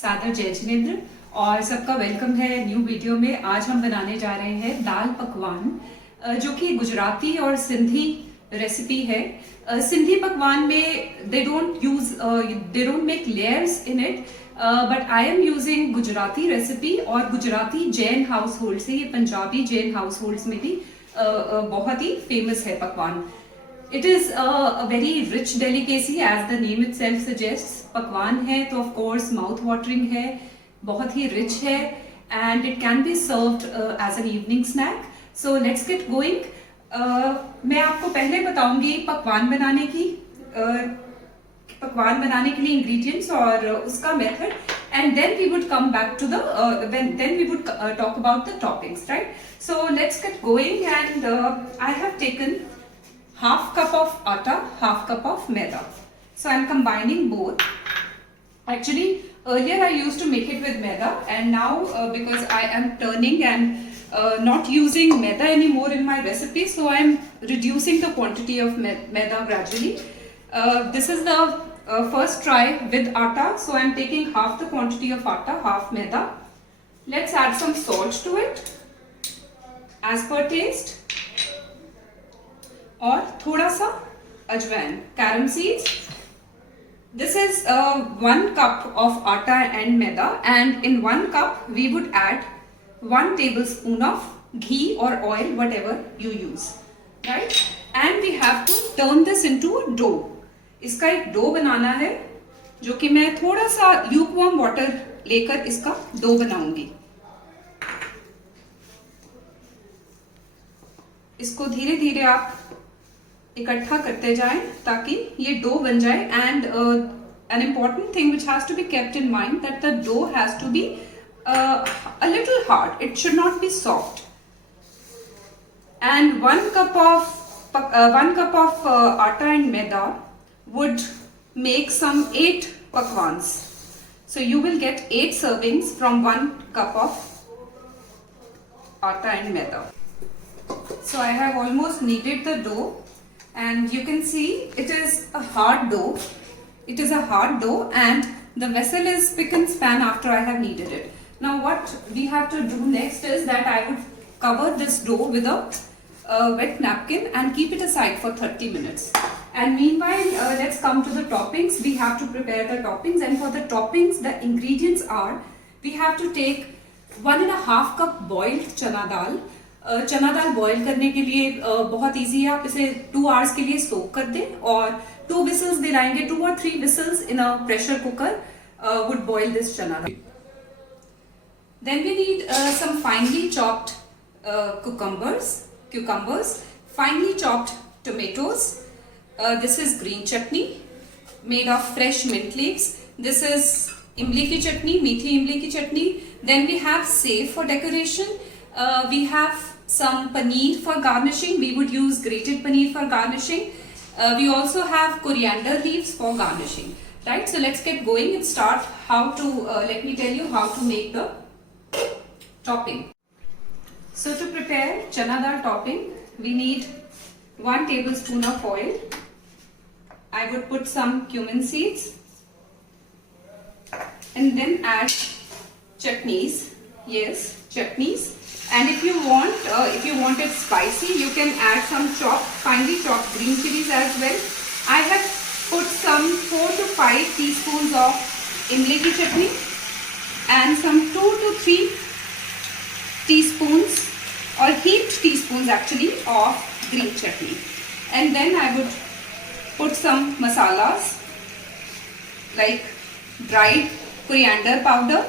सादर जय जिनेंद्र और सबका वेलकम है न्यू वीडियो में। आज हम बनाने जा रहे हैं दाल पकवान जो कि गुजराती और सिंधी रेसिपी है। सिंधी पकवान में they don't make layers in it, but I am using Gujarati recipe और गुजराती जैन हाउस होल्ड से। ये पंजाबी जैन हाउस होल्ड्स में भी बहुत ही फेमस है पकवान। It is a very rich delicacy as the name itself suggests. पकवान है तो of course mouth watering है, बहुत ही rich है and it can be served as an evening snack. So let's get going. मैं आपको पहले बताऊंगी पकवान बनाने के लिए ingredients और उसका method, and then we would come back to the then we would talk about the toppings, right? So let's get going, and I have taken half cup of atta, half cup of maida. So I am combining both. Actually, earlier I used to make it with maida, and now because I am turning and not using maida anymore in my recipe, so I am reducing the quantity of maida gradually. This is the first try with atta, so I am taking half the quantity of atta, half maida. Let's add some salt to it as per taste. और थोड़ा सा अजवाइन, carom seeds. This is 1 cup of atta and maida, and in 1 cup we would add 1 tablespoon of ghee or oil, whatever you use, right? And we have to turn this into a dough. इसका एक dough बनाना है जो कि मैं थोड़ा सा lukewarm water लेकर इसका डो बनाऊंगी. इसको धीरे धीरे आप इकट्ठा करते जाएं ताकि ये डो बन जाए. And an important thing which has to be kept in mind that the dough has to be a little hard. It should not be soft. And 1 cup of atta and maida would make some 8 pakwans. So you will get 8 servings from 1 cup of atta and maida. So I have almost kneaded the dough. And you can see it is a hard dough. It is a hard dough, and the vessel is spick and span after I have kneaded it. Now what we have to do next is that I would cover this dough with a wet napkin and keep it aside for 30 minutes. And meanwhile, let's come to the toppings. We have to prepare the toppings, and for the toppings, the ingredients are: we have to take 1.5 cup boiled chana dal. चना दाल boil करने के लिए बहुत easy है. आप इसे 2 hours के लिए सोक कर दें और 2 विसल्स दिलाएंगे. 2 or 3 whistles in a pressure cooker would boil this chana dal. Then we need some finely chopped cucumbers, finely chopped tomatoes. This is green chutney made of fresh mint leaves. This is imli ki chutney, meethi imli ki chutney. Then we have sev for decoration. We have some paneer for garnishing. We would use grated paneer for garnishing. We also have coriander leaves for garnishing, right? So let's get going and start how to let me tell you how to make the topping. So to prepare chana dal topping, we need 1 tablespoon of oil. I would put some cumin seeds and then add chutneys. Yes, chutneys. And if you want it spicy, you can add some finely chopped green chilies as well. I have put some 4 to 5 teaspoons of imli ki chutney and some 2 to 3 teaspoons or heaped teaspoons actually of green chutney. And then I would put some masalas like dried coriander powder,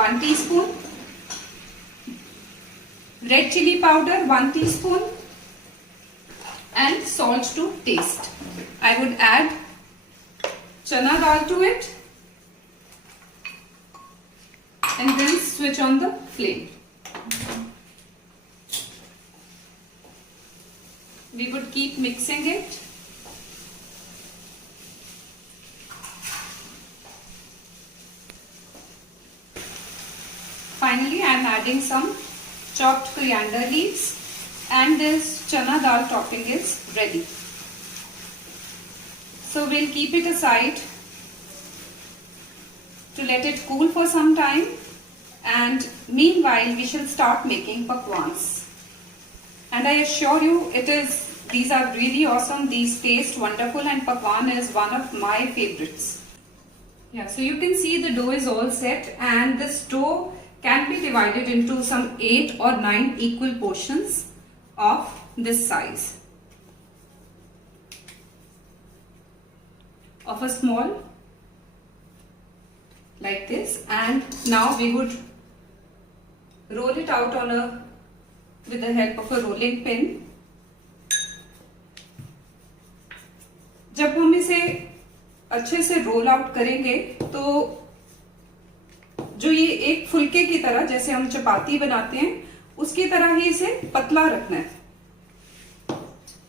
1 teaspoon. Red chili powder 1 teaspoon, and salt to taste. I would add chana dal to it and then switch on the flame. We would keep mixing it. Finally, I am adding some chopped coriander leaves, and this chana dal topping is ready. So we'll keep it aside to let it cool for some time, and meanwhile we shall start making pakwans. And I assure you, these are really awesome. These taste wonderful, and pakwan is one of my favorites. Yeah, so you can see the dough is all set, and this dough can be divided into some 8 or 9 equal portions of this size. Of a small, like this, and now we would roll it out with the help of a rolling pin. जब हम इसे अच्छे से roll out करेंगे तो जो ये एक फुलके की तरह, जैसे हम चपाती बनाते हैं उसकी तरह ही इसे पतला रखना है।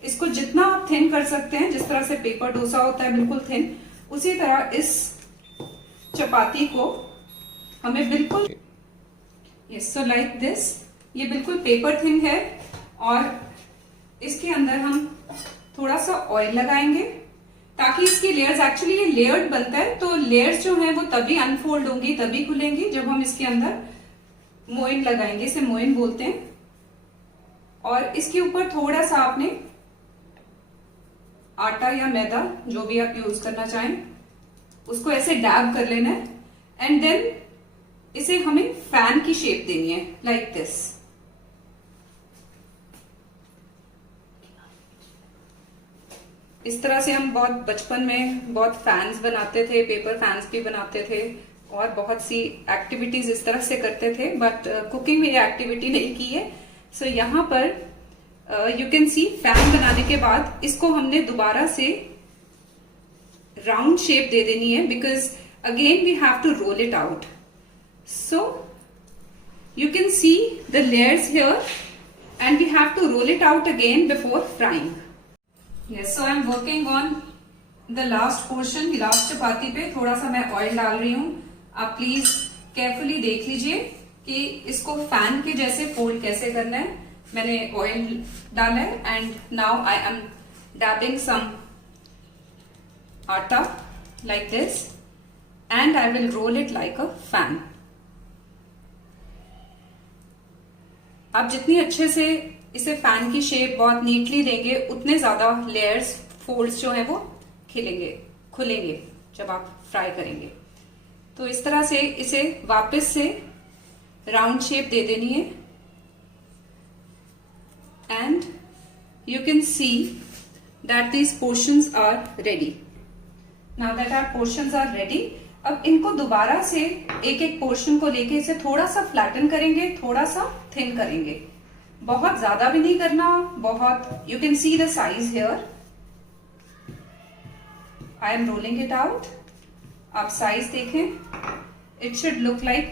इसको जितना आप थिन कर सकते हैं, जिस तरह से पेपर डोसा होता है बिल्कुल थिन, उसी तरह इस चपाती को हमें बिल्कुल, यस, सो लाइक दिस, ये बिल्कुल पेपर थिन है। और इसके अंदर हम थोड़ा सा ऑयल लगाएंगे ताकि इसकी लेयर्स, एक्चुअली ये लेयर्ड बनता है, तो लेयर्स जो है वो तभी अनफोल्ड होंगी, तभी खुलेंगी जब हम इसके अंदर मोइन लगाएंगे, इसे मोइन बोलते हैं। और इसके ऊपर थोड़ा सा आपने आटा या मैदा, जो भी आप यूज करना चाहें, उसको ऐसे डैब कर लेना है, एंड देन इसे हमें फैन की शेप देनी है, लाइक दिस। इस तरह से हम बहुत बचपन में बहुत फैंस बनाते थे, पेपर फैंस भी बनाते थे, और बहुत सी एक्टिविटीज इस तरह से करते थे, बट कुकिंग में ये एक्टिविटी नहीं की है। सो यहाँ पर यू कैन सी फैन बनाने के बाद इसको हमने दोबारा से राउंड शेप दे देनी है, because again we have to roll it out. So you can see the layers here, and we have to roll it out again before frying. Yes, so I'm working on the last portion, last chapati पे थोड़ा सा मैं oil डाल रही हूँ। आप please carefully देख लीजिए कि इसको फैन के जैसे फोल्ड कैसे करना है। मैंने ऑयल डाला है, and now I am dabbing some atta like this, and I will roll it like a fan. आप जितनी अच्छे से इसे फैन की शेप बहुत नीटली देंगे, उतने ज्यादा लेयर्स, फोल्ड्स जो है वो खुलेंगे जब आप फ्राई करेंगे। तो इस तरह से इसे वापस से राउंड शेप दे देनी है, and you can see that these portions are ready. Now that our portions are ready, अब इनको दोबारा से एक एक पोर्शन को लेके इसे थोड़ा सा फ्लैटन करेंगे, थोड़ा सा थिन करेंगे, बहुत ज्यादा भी नहीं करना, बहुत। You can see the size here, I am rolling it out. आप साइज देखें, it should look like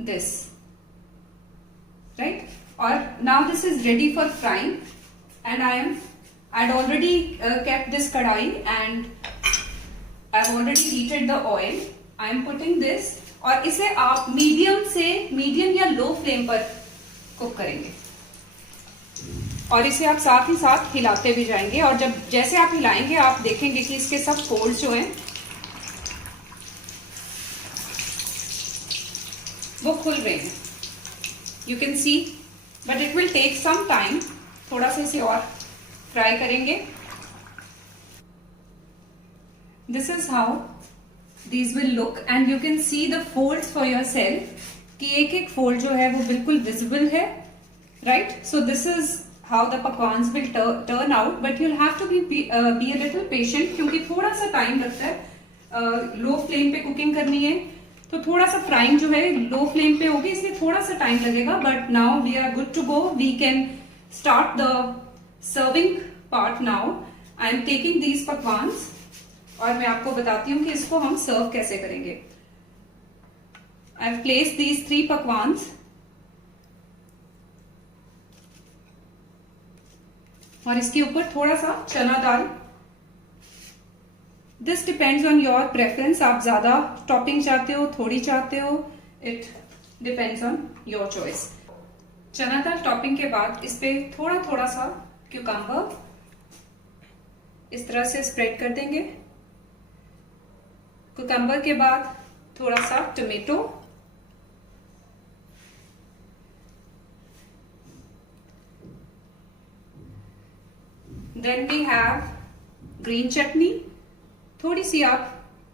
this, right. और now this is ready for frying, and I had already kept this kadai, and I've already heated the oil. I am putting this, और इसे आप medium या low flame पर cook करेंगे, और इसे आप साथ ही साथ हिलाते भी जाएंगे। और जैसे आप हिलाएंगे आप देखेंगे कि इसके सब फोल्ड्स जो हैं वो खुल रहे हैं, you can see, but it will take some time. थोड़ा सा इसे और फ्राई करेंगे। This is how these will look, and you can see the folds for yourself कि एक एक फोल्ड जो है वो बिल्कुल विजिबल है, right? So this is how the pakwans will turn out, but you'll have to be a little patient, क्योंकि थोड़ा सा टाइम लगता है। लो फ्लेम पे कुकिंग करनी है, तो थोड़ा सा फ्राइंग जो है लो फ्लेम पे होगी, इसलिए थोड़ा सा टाइम लगेगा। But now we are good to go, we can start the serving part now. I am taking these pakwans, और मैं आपको बताती हूँ कि इसको हम सर्व कैसे करेंगे। I have placed these 3 pakwans, और इसके ऊपर थोड़ा सा चना दाल। This depends on your preference, आप ज्यादा टॉपिंग चाहते हो, थोड़ी चाहते हो, it depends on your choice. चना दाल टॉपिंग के बाद इस पे थोड़ा थोड़ा सा क्यूकम्बर इस तरह से स्प्रेड कर देंगे। कुकम्बर के बाद थोड़ा सा tomato, then we have green chutney. थोड़ी सी आप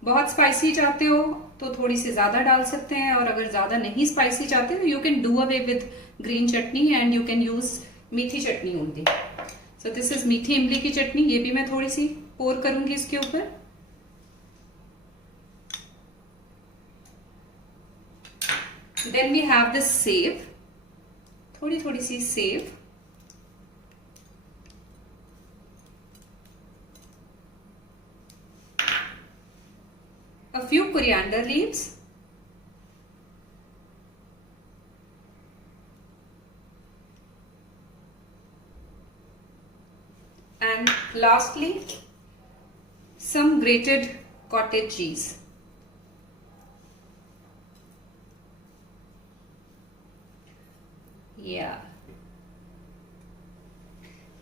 बहुत स्पाइसी चाहते हो तो थोड़ी सी ज्यादा डाल सकते हैं, और अगर ज्यादा नहीं स्पाइसी चाहते तो you can do away with green chutney and you can use मीठी चटनी ओनली। सो दिस इज मीठी इमली की चटनी, ये भी मैं थोड़ी सी पोर करूंगी इसके ऊपर। Then we have this sev, थोड़ी थोड़ी सी sev, a few coriander leaves, and lastly some grated cottage cheese. Yeah,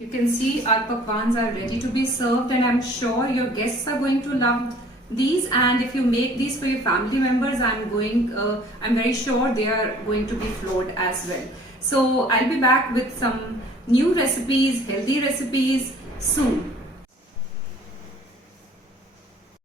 you can see our pakwans are ready to be served, and I'm sure your guests are going to love these. And if you make these for your family members, I'm very sure they are going to be floored as well. So I'll be back with some new recipes, healthy recipes soon.